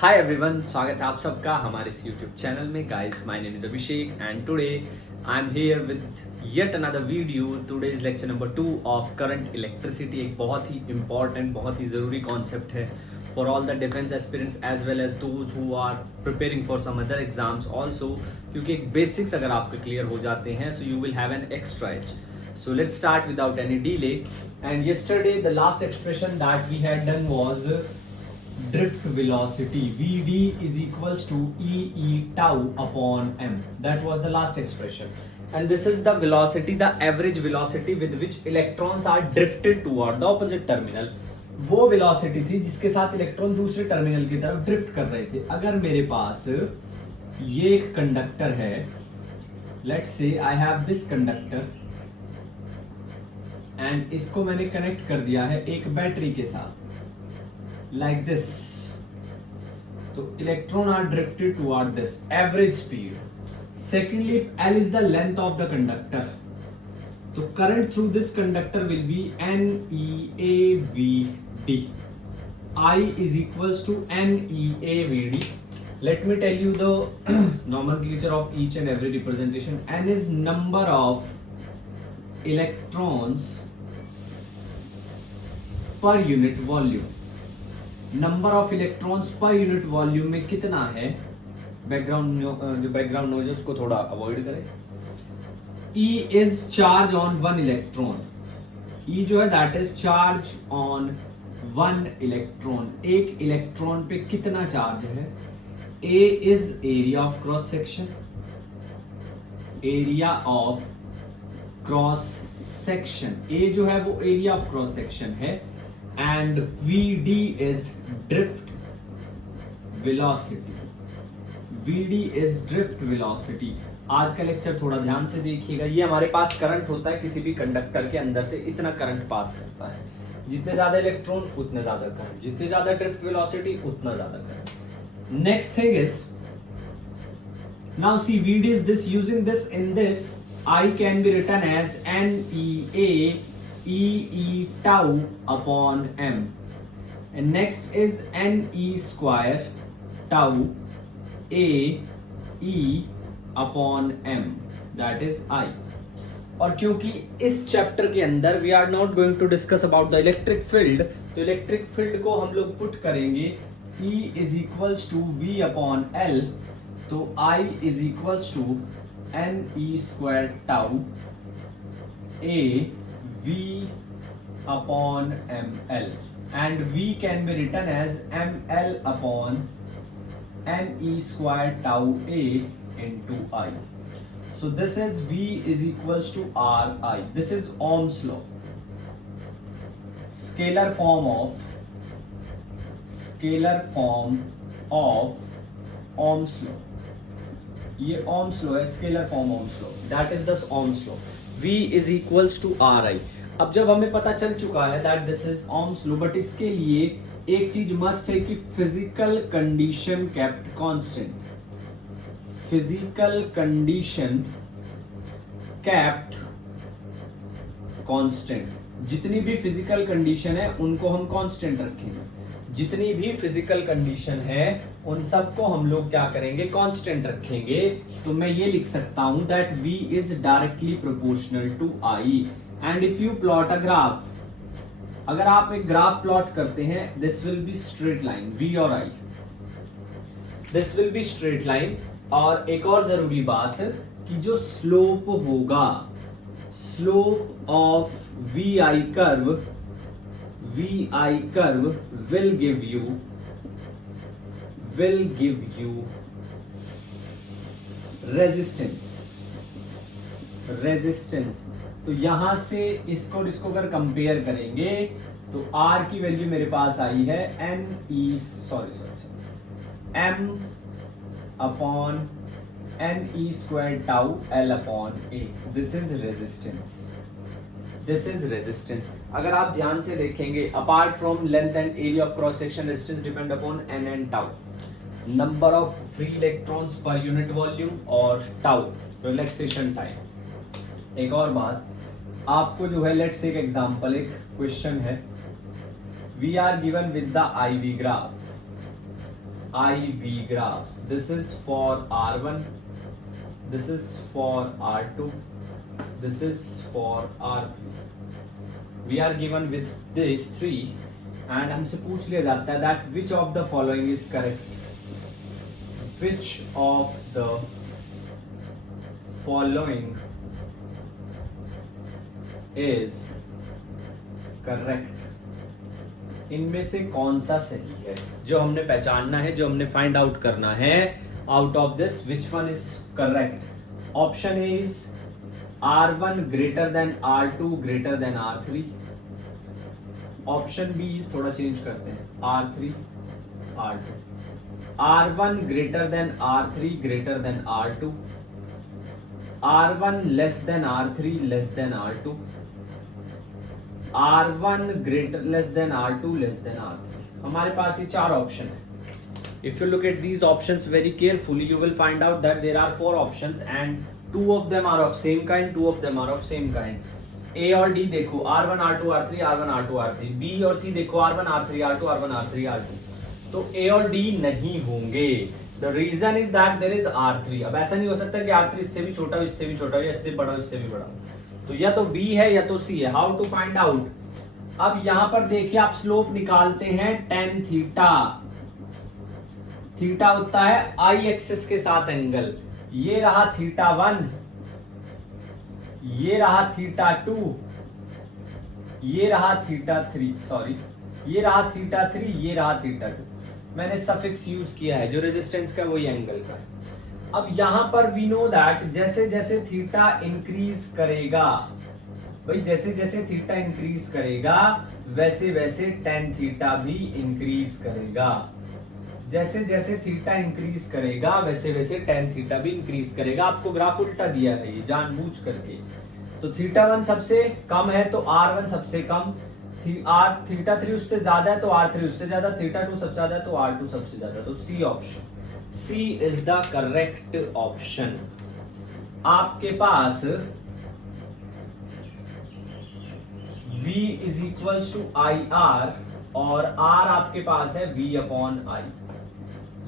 Hi everyone, स्वागत है आप सबका हमारे इस यूट्यूब चैनल में। Guys, my name is Abhishek and today I am here with yet another video. Today is lecture number 2 of current electricity. एक बहुत ही इंपॉर्टेंट, बहुत ही ज़रूरी कॉन्सेप्ट है for all the defence aspirants as well as those who are preparing for some other exams also, क्योंकि एक basics अगर आपके क्लियर हो जाते हैं so you will have an extra as. So let's start without any delay. And yesterday the last expression that we had done was drift velocity. Vd is equals to E tau upon m. That was the last expression. And this is the velocity, the average velocity with which electrons are drifted toward the opposite terminal. वो velocity थी जिसके साथ electron दूसरे terminal की तरफ drift कर रहे थे। अगर मेरे पास ये एक कंडक्टर है, let's say I have this conductor and इसको मैंने कनेक्ट कर दिया है एक बैटरी के साथ लाइक दिस, तो electron are drifted toward this average speed. Secondly, if L is the length of the conductor, तो current through this conductor will be N E A V D. I is equals to N E A V D. Let me tell you the nomenclature of each and every representation. N is number of electrons पर unit volume. Number of electrons per unit volume में कितना है, जो background noise उसको थोड़ा avoid करें। E is charge on one electron. E जो है that is charge on one electron. एक इलेक्ट्रॉन पे कितना चार्ज है। A is area of cross section, area of cross section. A जो है वो एरिया ऑफ क्रॉस सेक्शन है। And Vd is drift velocity. Vd is drift velocity. आज का लेक्चर थोड़ा ध्यान से देखिएगा। ये हमारे पास करंट होता है, किसी भी कंडक्टर के अंदर से इतना करंट पास करता है। जितने ज्यादा इलेक्ट्रॉन उतने ज्यादा करंट, जितने ज्यादा ड्रिफ्ट वेलोसिटी उतना ज्यादा current. Next thing is, now see Vd is this, using this in this I can be written as NEA E tau upon m, and next is Ne square tau A E upon m, that is I. और क्योंकि इस chapter के अंदर we are not going to discuss about the electric field, तो electric field को हम लोग put करेंगे E is equals to V upon L, तो I is equals to Ne square tau A V upon ml, and V can be written as ml upon Ne square tau A into I. So this is V is equals to Ri. This is Ohm's law, scalar form of Ohm's law. ये Ohm's law है, scalar form Ohm's law, that is the Ohm's law. V is equals to Ri. अब जब हमें पता चल चुका है that this is Ohm's law, but इसके लिए एक चीज मस्ट है कि physical condition kept constant. Physical condition kept constant. जितनी भी फिजिकल कंडीशन है उनको हम कांस्टेंट रखेंगे। जितनी भी फिजिकल कंडीशन है उन सबको हम लोग क्या करेंगे, कांस्टेंट रखेंगे। तो मैं ये लिख सकता हूं that V is directly proportional to I। And if you plot a graph, अगर आप एक ग्राफ प्लॉट करते हैं, this will be straight line, V और I, this will be straight line. और एक और जरूरी बात कि जो स्लोप होगा, slope of VI curve will give you resistance। तो यहां से इसको अगर कंपेयर करेंगे तो R की वैल्यू मेरे पास आई है m upon Ne square tau L upon A। This is resistance. अगर आप ध्यान से देखेंगे, apart from length and area of cross section, resistance depend upon n and tau, number of free electrons per unit volume, और tau relaxation time. एक और बात, आपको जो है, लेट्स टेक एग्जांपल, एक क्वेश्चन है, we are given with the IV graph, IV graph. This is for R1, this is for R2, this is for R3. We are given with these three and हमसे पूछ लिया जाता है that which of the following is correct, which of the following is correct, इनमें से कौन सा सही है, जो हमने पहचानना है, जो हमने फाइंड आउट करना है. Out of this which one is correct. Option A is R1 greater than R2 greater than R3. Option B is, थोड़ा चेंज करते हैं, R3 R2. R1 greater than R3 greater than R2. R1 less than R3 less than R2. R1 greater less than R2 less than R3. हमारे पास ये चार option है. If you look at these options very carefully, you will find out that there are four options and two of them are of same kind, two of them are of same kind. A और D देखो, R1 R2 R3 R1 R2 R3. B और C देखो, R1 R3 R2 R1 R3 R2. तो A और D नहीं होंगे. The reason is that there is R3. अब ऐसा नहीं हो सकता कि R3 इससे भी छोटा हो, इससे भी छोटा हो, या इससे बड़ा हो, इससे भी बड़ा हो. तो या तो B है या तो C है. How to find out. अब यहां पर देखिए, आप स्लोप निकालते हैं tan थीटा. थीटा होता है I एक्सिस के साथ एंगल. ये रहा थीटा 1, ये रहा थीटा 2, ये रहा थीटा 3, सॉरी ये रहा थीटा 3, ये रहा थीटा 2. मैंने सफिक्स यूज किया है, जो रेजिस्टेंस का वही एंगल का है. अब यहां पर वी नो दैट जैसे जैसे थीटा इंक्रीज करेगा, भाई जैसे जैसे थीटा इंक्रीज करेगा वैसे वैसे टेन थीटा भी इंक्रीज करेगा. जैसे जैसे थीटा इंक्रीज करेगा वैसे वैसे टेन थीटा भी इंक्रीज करेगा. आपको ग्राफ उल्टा दिया है ये जानबूझ करके. तो थीटा 1 सबसे कम है तो R1 सबसे कम, थीटा 3 उससे ज्यादा है तो R3 उससे ज्यादा, थीटा 2 सबसे ज्यादा है तो R2 सबसे ज्यादा. तो C option, C is the correct option. आपके पास V is equals to IR और R आपके पास है V upon I,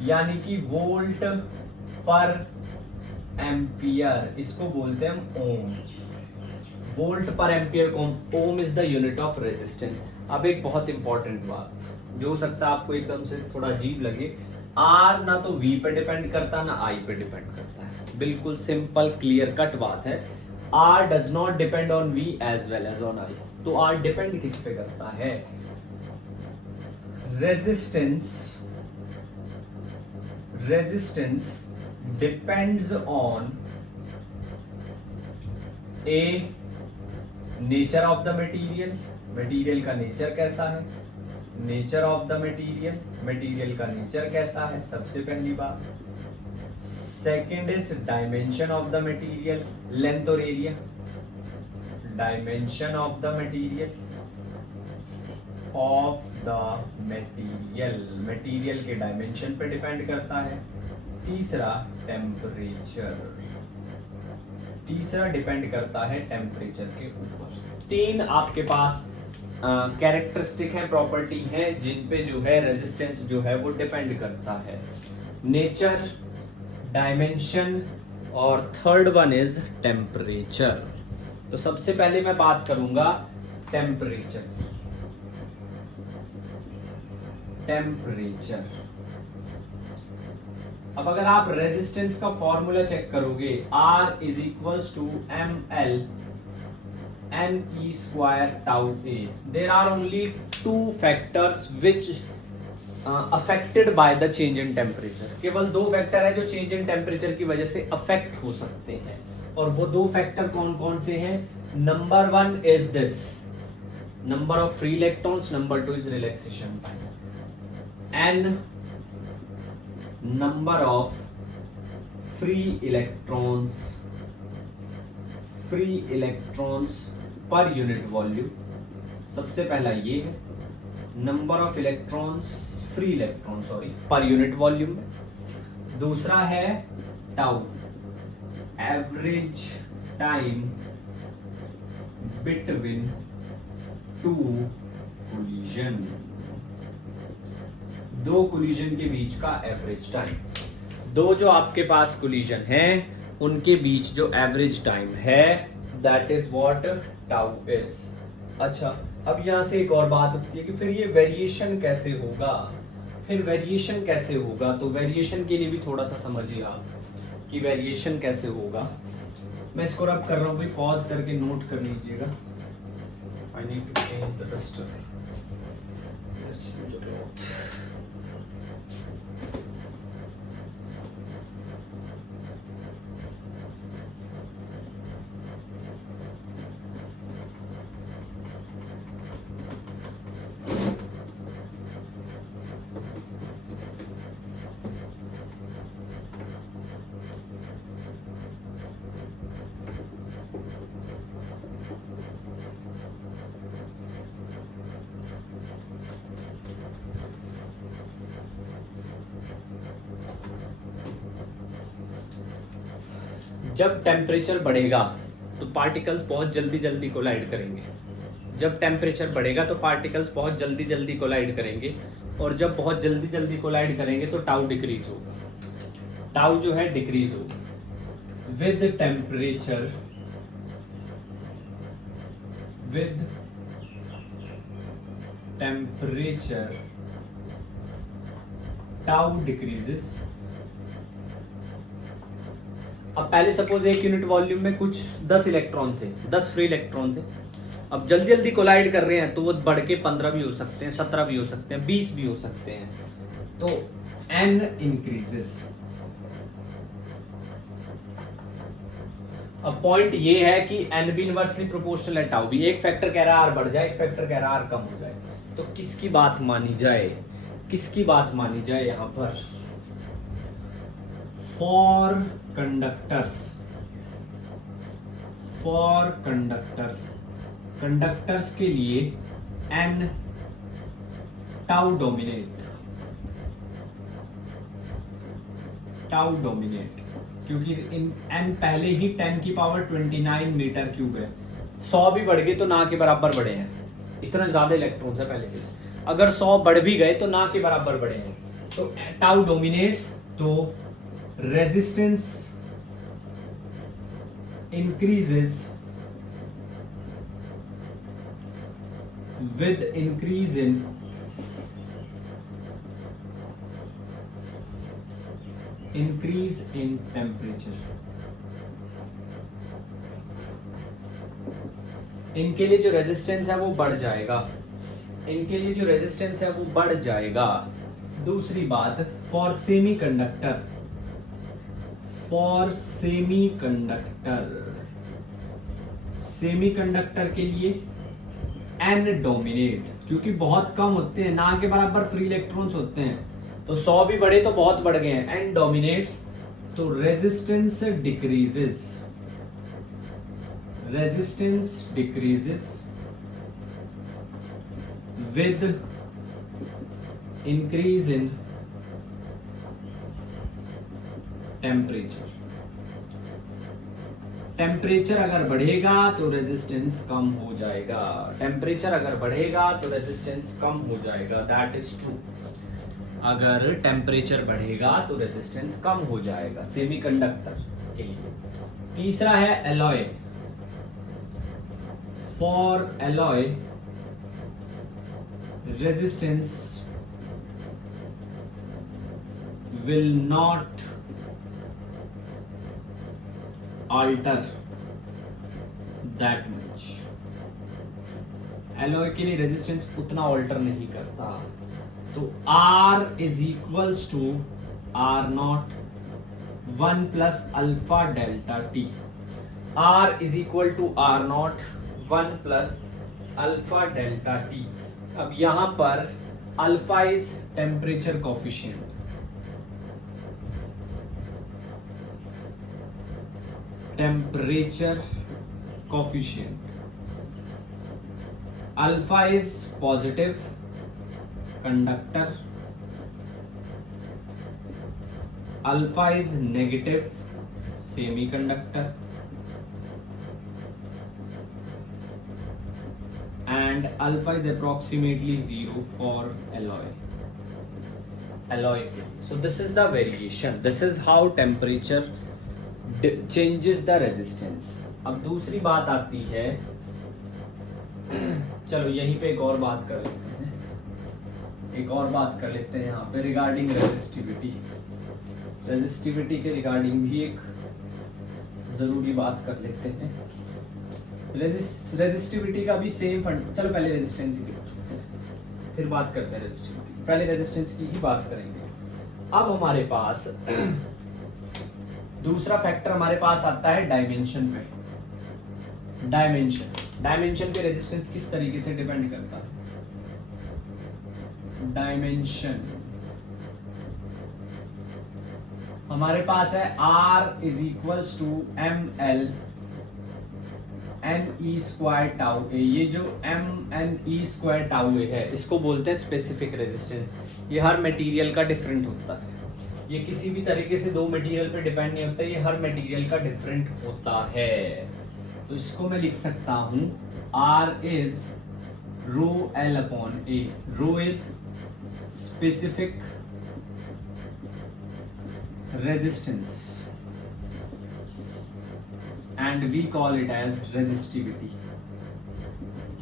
यानी कि वोल्ट पर एम्पियर. इसको बोलते हैं हम ओम. वोल्ट पर एम्पियर को ohm is the unit of resistance. अब एक बहुत इंपॉर्टेंट बात, जो हो सकता है आपको एकदम से थोड़ा अजीब लगे, R ना तो V पे डिपेंड करता ना I पे डिपेंड करता है. बिल्कुल सिंपल क्लियर कट बात है. R does not depend on V as well as on I. तो R डिपेंड किस पे करता है? Resistance depends on A nature of the material. Material का नेचर कैसा है? Nature of the material, material का नेचर कैसा है, सबसे पहली बात. Second is dimension of the material, length और area. Dimension of the material, material के डायमेंशन पे डिपेंड करता है. तीसरा टेम्परेचर, तीसरा डिपेंड करता है टेम्परेचर के ऊपर. तीन आपके पास कैरेक्टरिस्टिक है, प्रॉपर्टी है, जिन पे जो है रेजिस्टेंस जो है वो डिपेंड करता है. नेचर, डायमेंशन और थर्ड वन इज टेम्परेचर. तो सबसे पहले मैं बात करूंगा टेम्परेचर. टेम्परेचर, अब अगर आप रेजिस्टेंस का फॉर्मूला चेक करोगे, R is equals to ML NE square tau A. There are only two factors which affected by the change in temperature. केवल दो फैक्टर है जो चेंज इन टेम्परेचर की वजह से अफेक्ट हो सकते हैं, और वो दो फैक्टर कौन कौन से हैं? Number 1 is this, number of free electrons. Number 2 is relaxation time. N number of free electrons per unit volume. सबसे पहला ये है number of free electron per unit volume. दूसरा है tau, average time between two collision. दो collision के बीच का एवरेज टाइम, दो जो आपके पास कोलिजन हैं उनके बीच जो एवरेज टाइम है that is what tau is. अच्छा, अब यहां से एक और बात होती है कि फिर ये वेरिएशन कैसे होगा, फिर वेरिएशन कैसे होगा, तो वेरिएशन के लिए भी थोड़ा सा समझिए आप कि वेरिएशन कैसे होगा। मैं इसको रब कर रहा हूँ भाई, पॉज करके नोट कर लीजिएगा। I need to change the register. जब टेम्परेचर बढ़ेगा तो पार्टिकल्स बहुत जल्दी जल्दी कोलाइड करेंगे। जब टेम्परेचर बढ़ेगा तो पार्टिकल्स बहुत जल्दी जल्दी कोलाइड करेंगे, और जब बहुत जल्दी जल्दी कोलाइड करेंगे तो टाउ डिक्रीज होगा। टाउ जो है डिक्रीज होगा with temperature, with temperature tau decreases. अब पहले सपोज एक यूनिट वॉल्यूम में कुछ 10 इलेक्ट्रॉन थे, 10 फ्री इलेक्ट्रॉन थे। अब जल्दी जल्दी कोलाइड कर रहे हैं तो वो बढ़ के 15 भी हो सकते हैं, 17 भी हो सकते हैं, 20 भी हो सकते हैं, तो n इंक्रीजेस। अब पॉइंट ये है कि n भी इनवर्सली प्रोपोर्शनल है टाउ भी। एक फैक्टर कह रहा है r बढ़ जाए, एक फैक्टर कह रहा है r कम हो जाए, तो किसकी बात मानी जाए, किसकी बात मानी जाए यहां पर? For conductors, for conductors, conductors के लिए n tau dominate, tau dominate, क्योंकि इन n पहले ही 10 की पावर 29 मीटर क्यूब है। 100 भी बढ़ गए तो ना के बराबर बढ़े हैं, इतने ज्यादा इलेक्ट्रॉन्स है पहले से। अगर 100 बढ़ भी गए तो ना के बराबर बढ़े हैं, तो टाउ डोमिनेट्स, तो resistance increases with increase in temperature। इनके लिए जो रेजिस्टेंस है वो बढ़ जाएगा, इनके लिए जो रेजिस्टेंस है वो बढ़ जाएगा। दूसरी बात, for semi conductor, for semi conductor, semi conductor के लिए n डोमिनेट, क्योंकि बहुत कम होते हैं, ना के बराबर फ्री इलेक्ट्रॉन्स होते हैं, तो 100 भी बढ़े तो बहुत बढ़ गए हैं, n डोमिनेट्स, तो resistance decreases, resistance decreases with increase in temperature. Temperature अगर बढ़ेगा तो रेजिस्टेंस कम हो जाएगा, टेम्परेचर अगर बढ़ेगा तो रेजिस्टेंस कम हो जाएगा, दैट इज ट्रू। अगर टेम्परेचर बढ़ेगा तो रेजिस्टेंस कम हो जाएगा सेमीकंडक्टर के लिए। तीसरा है alloy, for alloy resistance will not alter that much। Alloy के लिए रेजिस्टेंस उतना ऑल्टर नहीं करता, तो R is equals to R naught 1 plus alpha delta T. R is equal to R naught 1 plus alpha delta T. अब यहां पर alpha is temperature coefficient, temperature coefficient, alpha is positive conductor, alpha is negative semiconductor, and alpha is approximately 0 for alloy। alloy के। So this is the variation, this is how temperature changes the resistance। अब दूसरी बात आती है, चलो यहीं पे एक और बात कर लेते हैं, एक और बात कर लेते हैं यहाँ पे रिगार्डिंग रेजिस्टिविटी। रेजिस्टिविटी के रिगार्डिंग भी एक जरूरी बात कर लेते हैं। रेजिस्टिविटी का भी सेम फंड, चलो पहले रेजिस्टेंस की फिर बात करते हैं रेजिस्टिविटी, पहले रेजिस्टेंस की ही बात करेंगे। अब हमारे पास दूसरा फैक्टर हमारे पास आता है डायमेंशन पे। डायमेंशन पे रेजिस्टेंस किस तरीके से डिपेंड करता है? डायमेंशन हमारे पास है R is equals to ML NE square tau A. ये जो MNE स्क्वायर टाउ ए है इसको बोलते हैं स्पेसिफिक रेजिस्टेंस। ये हर मटेरियल का डिफरेंट होता है, ये किसी भी तरीके से दो मटेरियल पे डिपेंड नहीं होता, ये हर मटेरियल का डिफरेंट होता है। तो इसको मैं लिख सकता हूं R is rho L upon A। Rho is specific resistance and we call it as resistivity.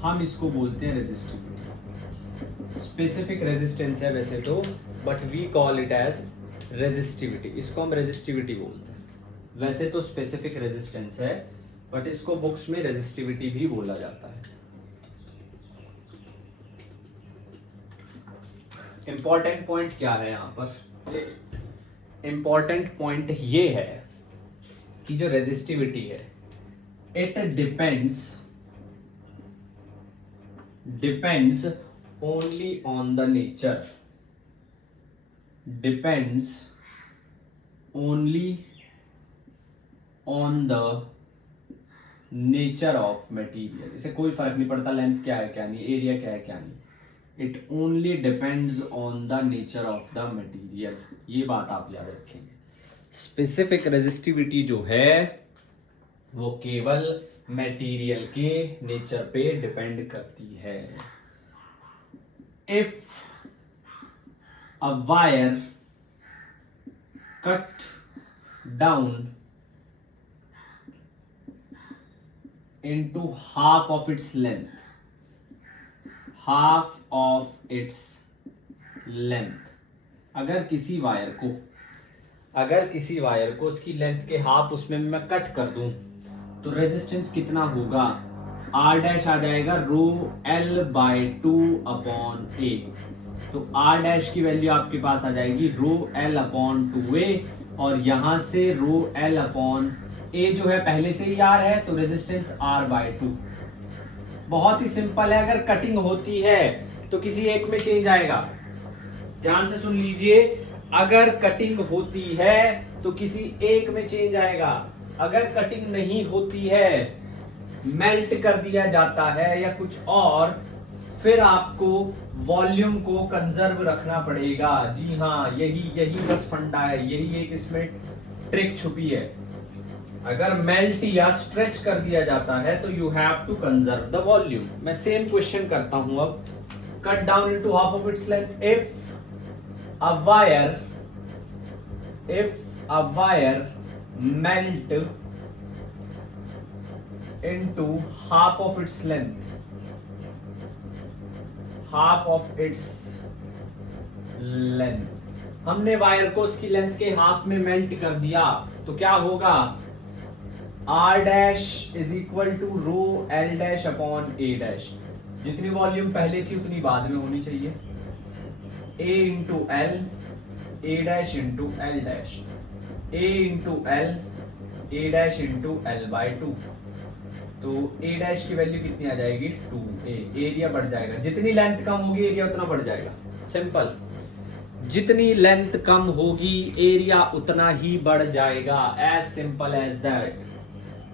हम इसको बोलते हैं रेजिस्टिविटी। स्पेसिफिक रेजिस्टेंस है वैसे तो, but we call it as resistivity. इसको हम रेजिस्टिविटी बोलते हैं। वैसे तो स्पेसिफिक रेजिस्टेंस है, बट इसको बुक्स में रेजिस्टिविटी भी बोला जाता है। इंपॉर्टेंट पॉइंट क्या है यहाँ पर? इंपॉर्टेंट पॉइंट ये है कि जो रेजिस्टिविटी है it depends only on the nature, depends only on the nature of material. इसे कोई फर्क नहीं पड़ता लेंथ क्या है क्या नहीं, एरिया क्या है क्या नहीं, it only depends on the nature of the material. ये बात आप याद रखेंगे। स्पेसिफिक रेजिस्टिविटी जो है वो केवल मटेरियल के नेचर पे डिपेंड करती है। If a wire cut down into half of its length, अगर किसी वायर को उसकी लेंथ के हाफ उसमें मैं कट कर दूं तो रेजिस्टेंस कितना होगा? R डैश आ जाएगा रो L बाय 2 अपॉन A। तो R डैश की वैल्यू आपके पास आ जाएगी रो L अपॉन 2A, और यहां से रो L अपॉन A जो है पहले से ही R है तो रेजिस्टेंस R बाय 2। बहुत ही सिंपल है। अगर कटिंग होती है तो किसी एक में चेंज आएगा, ध्यान से सुन लीजिए। अगर कटिंग होती है तो किसी एक में चेंज आएगा, अगर कटिंग नहीं होती है, मेल्ट कर दिया जाता है या कुछ और, फिर आपको वॉल्यूम को कंजर्व रखना पड़ेगा। जी हाँ, यही बस फंडा है, यही एक इसमें ट्रिक छुपी है। अगर मेल्ट या स्ट्रेच कर दिया जाता है तो you have to conserve the volume. मैं सेम क्वेश्चन करता हूं अब। Cut down into half of its length. इफ a wire melt into half of its length, हमने वायर को उसकी लेंथ के हाफ में मेल्ट कर दिया तो क्या होगा? R dash is equal to rho L dash upon A dash. जितनी वॉल्यूम पहले थी उतनी बाद में होनी चाहिए। A into L A dash into L dash, A into L A dash into L by 2। तो A डैश की वैल्यू कितनी आ जाएगी? 2A। एरिया बढ़ जाएगा, जितनी लेंथ कम होगी एरिया उतना बढ़ जाएगा। सिंपल, जितनी लेंथ कम होगी एरिया उतना ही बढ़ जाएगा। As simple as that.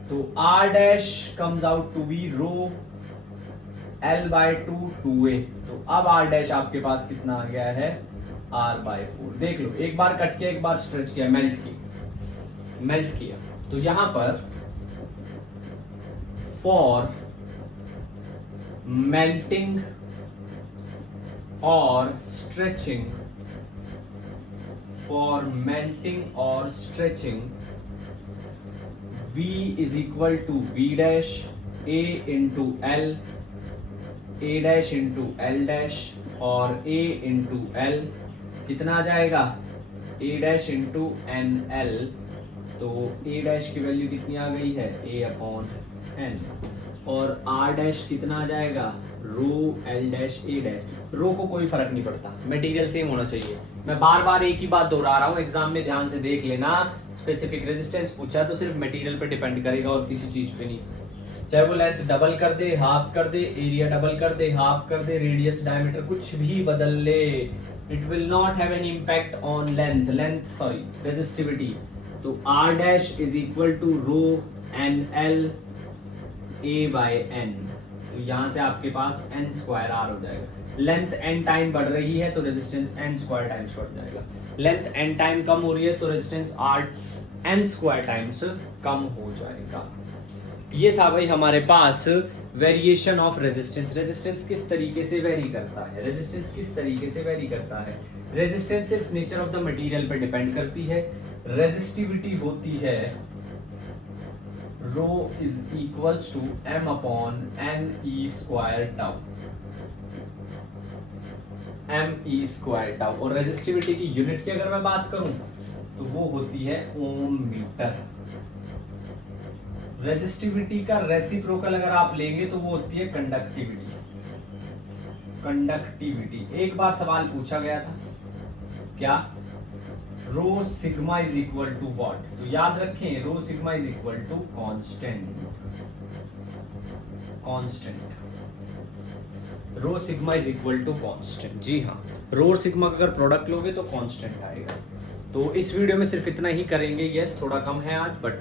तो R dash comes out to be rho L by 2 2A। तो अब R डैश आपके पास कितना आ गया है? R by 4। देख लो, एक बार कट किया, एक बार स्ट्रेच किया, मेल्ट किया। तो यहां पर फॉर मेल्टिंग और stretching for melting or stretching, V is equal to V dash A into L, A dash into L dash और A into L कितना आ जाएगा A dash into NL, तो A dash की वैल्यू कितनी आ गई है A upon N और R dash कितना आ जाएगा रो L dash A dash। रो को कोई फर्क नहीं पड़ता, मटेरियल सेम होना चाहिए। मैं बार बार एक ही बात दोहरा रहा हूँ, एग्जाम में ध्यान से देख लेना। स्पेसिफिक रेजिस्टेंस पूछा तो सिर्फ मटेरियल पे डिपेंड करेगा और किसी चीज पे नहीं। चाहे वो लेंथ डबल कर दे, हाफ कर दे, एरिया डबल कर दे, हाफ कर दे, रेडियस डायमीटर कुछ भी बदल ले, it will not have any impact on resistivity. तो R dash is equal to rho n L A by N, तो यहाँ से आपके पास N स्क्वायर R हो जाएगा। लेंथ N टाइम बढ़ रही है तो रेजिस्टेंस N स्क्वायर टाइम्स बढ़ जाएगा, लेंथ N टाइम कम हो रही है तो resistance R N square times कम हो जाएगा। ये था भाई हमारे पास वेरिएशन ऑफ रेजिस्टेंस। रेजिस्टेंस किस तरीके से वेरी करता है, रेजिस्टेंस किस तरीके से वेरी करता है। रेजिस्टेंस सिर्फ नेचर ऑफ द मटेरियल पे डिपेंड करती है। रेजिस्टिविटी होती है rho is equals to m upon n e square tau, m e square tau. और रेजिस्टिविटी की यूनिट की अगर मैं बात करूं तो वो होती है ओम मीटर। रेजिस्टिविटी का रेसिप्रोकल अगर आप लेंगे तो वो होती है कंडक्टिविटी। कंडक्टिविटी एक बार सवाल पूछा गया था, क्या rho sigma is equal to what, तो याद रखें rho sigma is equal to constant. Rho sigma is equal to constant, जी हाँ, रो सिग्मा का अगर प्रोडक्ट लोगे तो कांस्टेंट आएगा। तो इस वीडियो में सिर्फ इतना ही करेंगे। यस थोड़ा कम है आज, but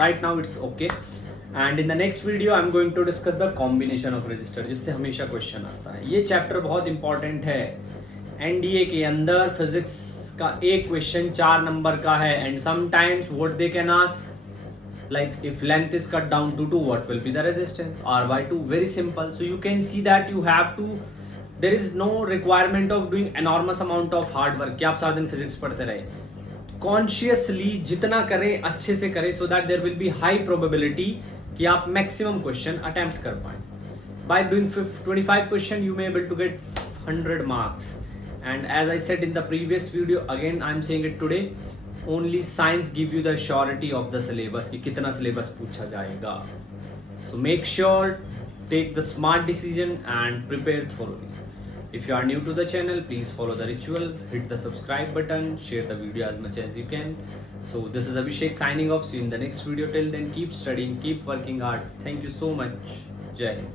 right now it's okay. And in the next video I am going to discuss the combination of resistor, जिससे हमेशा क्वेश्चन आता है। ये चैप्टर बहुत इंपॉर्टेंट है। एनडीए के अंदर फिजिक्स का एक क्वेश्चन 4 नंबर का है, and sometimes what they can ask like if length is cut down to 2, what will be the resistance? R by 2, very simple. So you can see that you have to, there is no requirement of doing enormous amount of hard work कि आप सारा दिन physics पढ़ते रहे। Consciously जितना करें अच्छे से करें, so that there will be high probability कि आप maximum question attempt कर पाएं। By doing 25 question you may able to get 100 marks, and as I said in the previous video, again I am saying it today, only science give you the surety of the syllabus कि कितना syllabus पूछा जाएगा। So make sure take the smart decision and prepare thoroughly. If you are new to the channel, please follow the ritual, hit the subscribe button, share the video as much as you can. So this is Abhishek signing off. See you in the next video. Till then, keep studying, keep working hard. Thank you so much. Jai Hind.